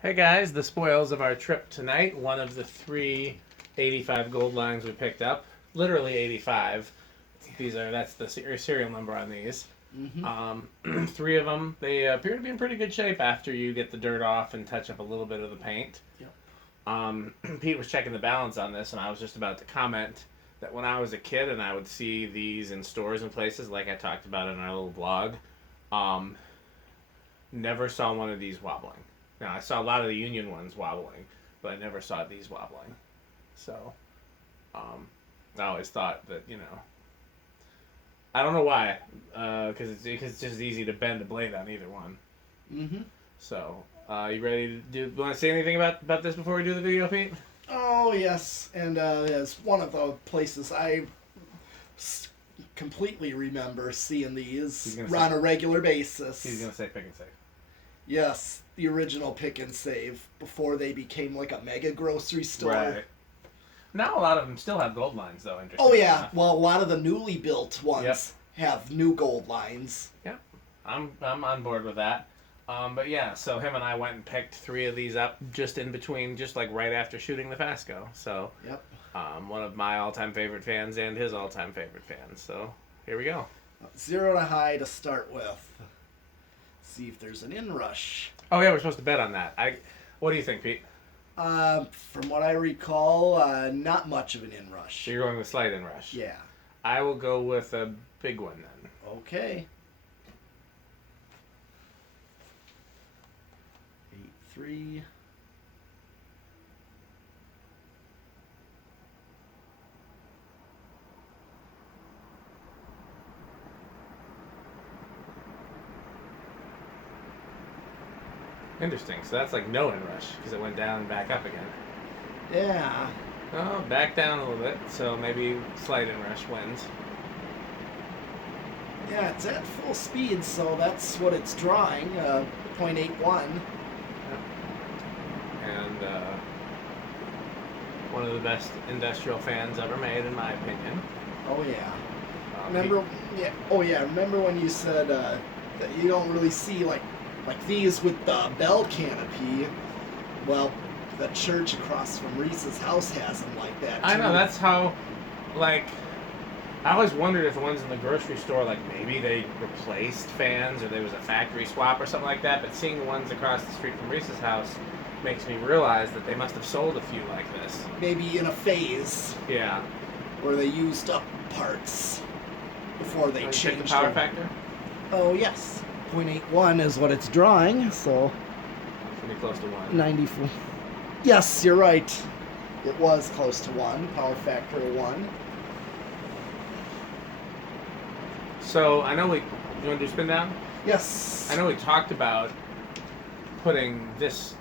Hey guys, the spoils of our trip tonight. One of the three 85 gold lines we picked up. Literally 85. That's the serial number on these. Three of them. They appear to be in pretty good shape after you get the dirt off and touch up a little bit of the paint. Yep. Pete was checking the balance on this, and I was just about to comment that when I was a kid and I would see these in stores and places, like I talked about in our little blog, never saw one of these wobbling. Now, I saw a lot of the Union ones wobbling, but I never saw these wobbling. So, I always thought that, I don't know why, because it's just easy to bend a blade on either one. So, you ready to do? Want to say anything about this before we do the video, Pete? Oh, yes. And as one of the places I completely remember seeing these on a regular basis. He's going to say pick and save. Yes, the original pick and save before they became like a mega grocery store. Right. Now a lot of them still have gold lines, though. Oh yeah, well a lot of the newly built ones have new gold lines. Yep, I'm on board with that. But yeah, so him and I went and picked three of these up just in between, just like right after shooting the Fasco. So yep, one of my all-time favorite fans and his all-time favorite fans. So here we go. 0 to high to start with. See if there's an inrush. Oh yeah, we're supposed to bet on that. What do you think, Pete? From what I recall, not much of an inrush. So you're going with slight inrush. Yeah. I will go with a big one then. Okay. 8-3. Interesting. So that's like no inrush because it went down and back up again. Yeah. Oh, back down a little bit. So maybe slight inrush wins. Yeah, it's at full speed, so that's what it's drawing. 0.81. And one of the best industrial fans ever made, in my opinion. Oh yeah. Remember? Yeah. Oh yeah. Remember when you said that you don't really see like these with the bell canopy? Well, the church across from Reese's house has them like that too. I know, that's how, I always wondered if the ones in the grocery store, maybe they replaced fans or there was a factory swap or something like that, but seeing the ones across the street from Reese's house makes me realize that they must have sold a few like this. Maybe in a phase. Yeah. Where they used up parts before they changed the power them. factor? Oh, yes. 0.81 is what it's drawing, so... It's going to be close to 1. 94. Yes, you're right. It was close to 1. Power factor of 1. So, I know you want to do spin down? Yes. I know we talked about putting this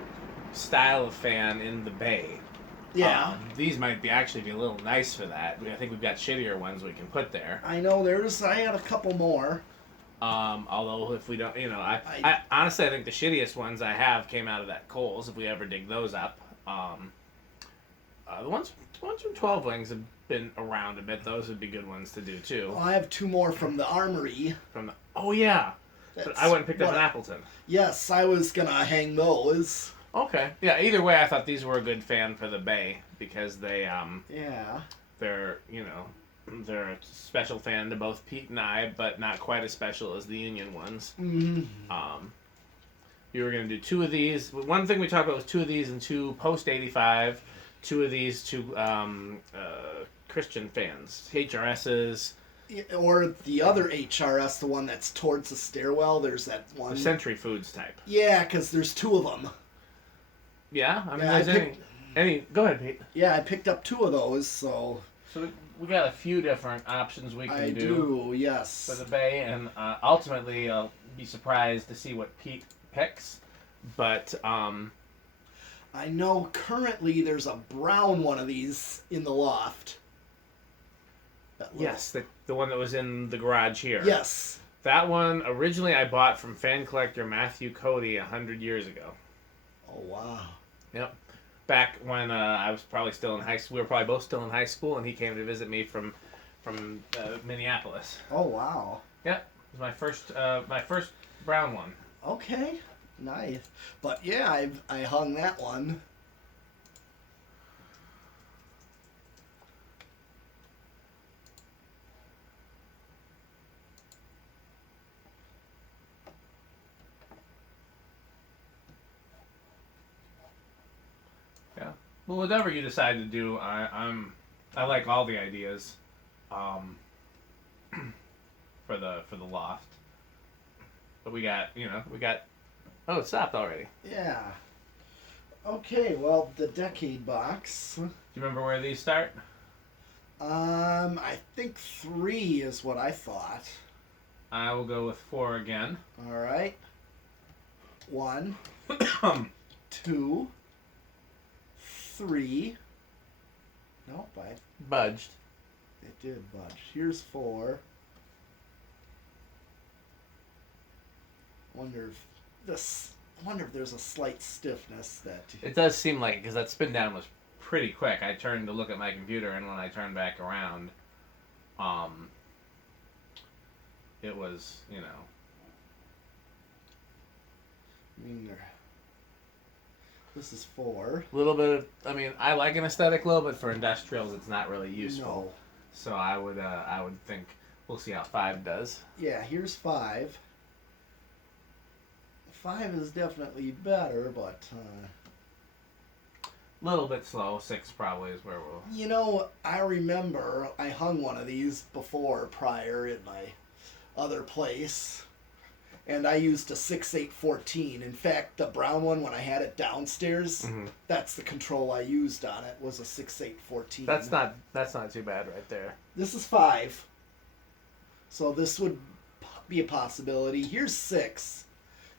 style of fan in the bay. Yeah. These might actually be a little nice for that. I think we've got shittier ones we can put there. I know I had a couple more. Although if we don't, I honestly I think the shittiest ones I have came out of that Kohl's. If we ever dig those up, the ones from 12 Wings have been around a bit. Those would be good ones to do too. Well, I have two more from the Armory. Oh yeah, but I went and picked up an Appleton. Yes, I was gonna hang those. Okay, yeah. Either way, I thought these were a good fan for the bay because they yeah, they're they're a special fan to both Pete and I, but not quite as special as the Union ones. Mm-hmm. You were going to do two of these. One thing we talked about was two of these and two post-85. Two of these to Christian fans. HRSs. Or the other HRS, the one that's towards the stairwell. There's that one. The Century Foods type. Yeah, because there's two of them. Yeah? I mean, there's any... Go ahead, Pete. Yeah, I picked up two of those, so... So we got a few different options we can do. I do, yes. For the bay, and ultimately I'll be surprised to see what Pete picks. But I know currently there's a brown one of these in the loft. Yes, the one that was in the garage here. Yes. That one originally I bought from fan collector Matthew Cody 100 years ago. Oh wow. Yep. Back when I was probably still in high school. We were probably both still in high school, and he came to visit me from Minneapolis. Oh wow. Yep. It was my first brown one. Okay. Nice. But yeah, I hung that one. Yeah. Well, whatever you decide to do, I like all the ideas, for the loft. But we got. Oh, it stopped already. Yeah. Okay, well, the decade box. Do you remember where these start? I think 3 is what I thought. I will go with 4 again. All right. 1, 2, 3. Nope, I Budged. it did budge. Here's 4. Wonder if there's a slight stiffness that. It does seem like, because that spin down was pretty quick. I turned to look at my computer, and when I turned back around, it was, I mean, this is 4. a little bit of, I like an aesthetic low, but for industrials, it's not really useful. No. So I would think we'll see how 5 does. Yeah, here's 5. 5 is definitely better, but A little bit slow. 6 probably is where we'll. I remember I hung one of these prior in my other place, and I used a 6.814. In fact, the brown one, when I had it downstairs, that's the control I used on it, was a 6.814. That's not too bad right there. This is 5, so this would be a possibility. Here's 6.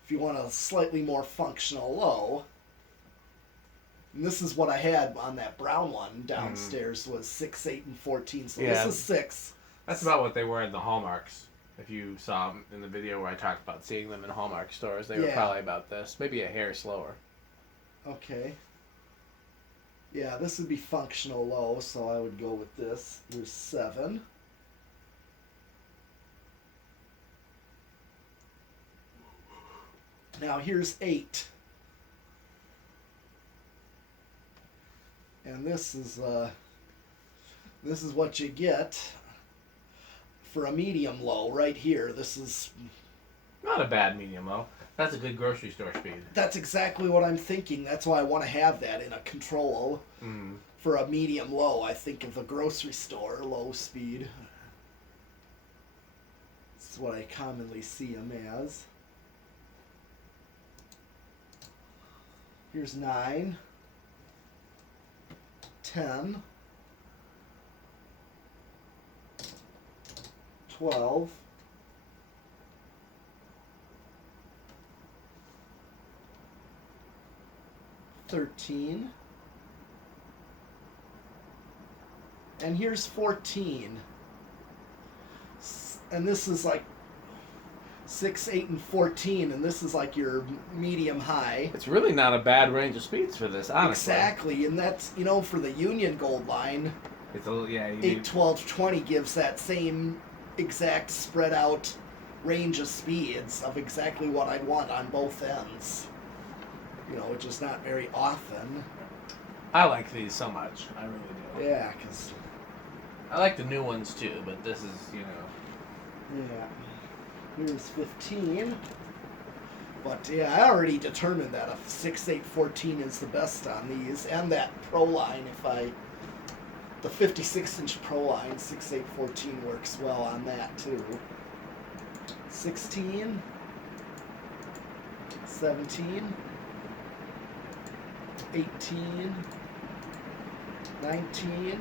If you want a slightly more functional low. And this is what I had on that brown one downstairs, was 6, 8, and 14. So Yeah. this is 6. That's about what they were in the Hallmarks. If you saw them in the video where I talked about seeing them in Hallmark stores, they were probably about this. Maybe a hair slower. Okay. Yeah, this would be functional low, so I would go with this. There's 7. Now here's 8. And this is what you get for a medium low right here. This is Not a bad medium low. That's a good grocery store speed. That's exactly what I'm thinking. That's why I want to have that in a control for a medium low. I think of a grocery store low speed. This is what I commonly see them as. Here's 9, 10, 12, 13, and here's 14. And this is like 6, 8, and 14, and this is like your medium high. It's really not a bad range of speeds for this, honestly. Exactly, and that's, for the Union Gold line, It's a little, you 8, need, 12, 20 gives that same exact spread out range of speeds of exactly what I'd want on both ends. Which is not very often. I like these so much. I really do. Yeah, because... I like the new ones too, but this is, Yeah. Here's 15. But yeah, I already determined that a 6, 8, 14 is the best on these. And that Pro line, the 56-inch Pro line, 6, 8, 14 works well on that too. 16. 17. 18. 19.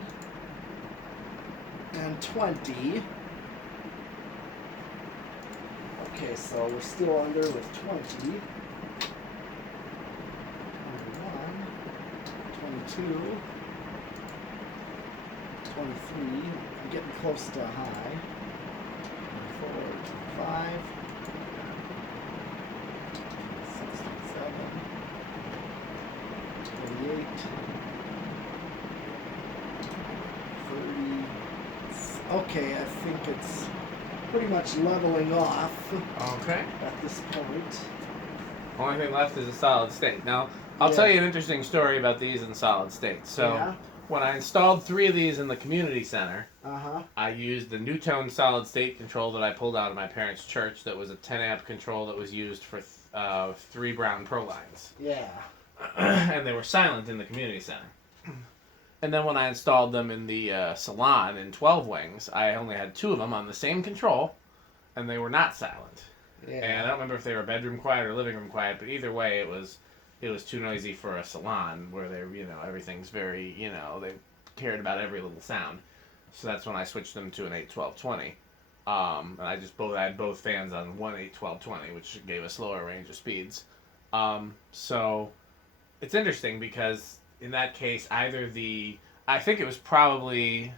And 20. Okay, so we're still under with 20. 21, 22, 23. I'm getting close to a high. 24, 25, 67, 28, 30. Okay, I think it's pretty much leveling off Okay. at this point. Only thing left is a solid state. Now, I'll tell you an interesting story about these in solid state. So, when I installed 3 of these in the community center, I used the nutone solid state control that I pulled out of my parents' church. That was a 10 amp control that was used for 3 Brown Pro lines. Yeah. And they were silent in the community center. And then when I installed them in the salon in 12 wings, I only had 2 of them on the same control, and they were not silent. Yeah. And I don't remember if they were bedroom quiet or living room quiet, but either way, it was too noisy for a salon where they're, everything's very, they cared about every little sound. So that's when I switched them to an 8-12-20. And I had both fans on one 8-12-20, which gave us lower range of speeds. So it's interesting because in that case, I think it was probably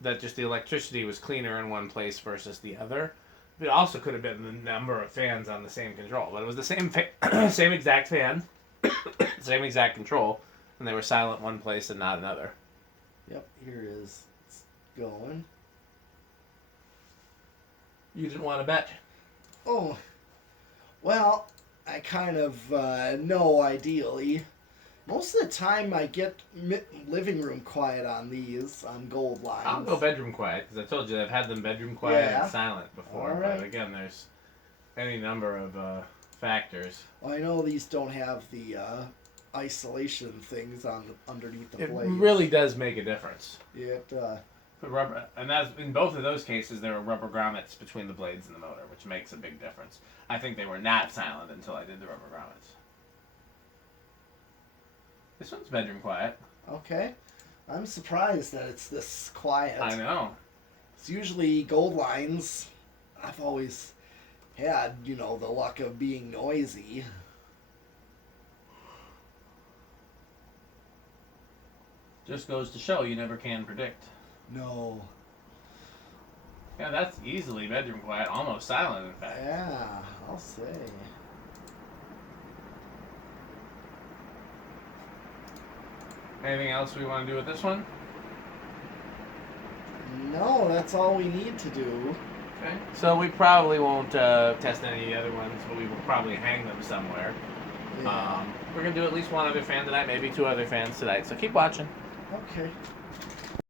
that just the electricity was cleaner in one place versus the other. It also could have been the number of fans on the same control, but it was the same same exact fan, same exact control, and they were silent one place and not another. Yep, here it is. It's going. You didn't want to bet? Oh, well, I kind of know ideally. Most of the time I get living room quiet on these, on gold lines. I'll go bedroom quiet, because I told you I've had them bedroom quiet and silent before. Right. But again, there's any number of factors. Well, I know these don't have the isolation things underneath the blades. It really does make a difference. It, Rubber, and that's in both of those cases there were rubber grommets between the blades and the motor, which makes a big difference. I think they were not silent until I did the rubber grommets. This one's bedroom quiet. Okay. I'm surprised that it's this quiet. I know. It's usually gold lines. I've always had, the luck of being noisy. Just goes to show you never can predict. No. Yeah, that's easily bedroom quiet, almost silent in fact. Yeah, I'll say. Anything else we want to do with this one? No, that's all we need to do. Okay. So we probably won't test any of the other ones, but we will probably hang them somewhere. Yeah. We're going to do at least one other fan tonight, maybe 2 other fans tonight, so keep watching. Okay.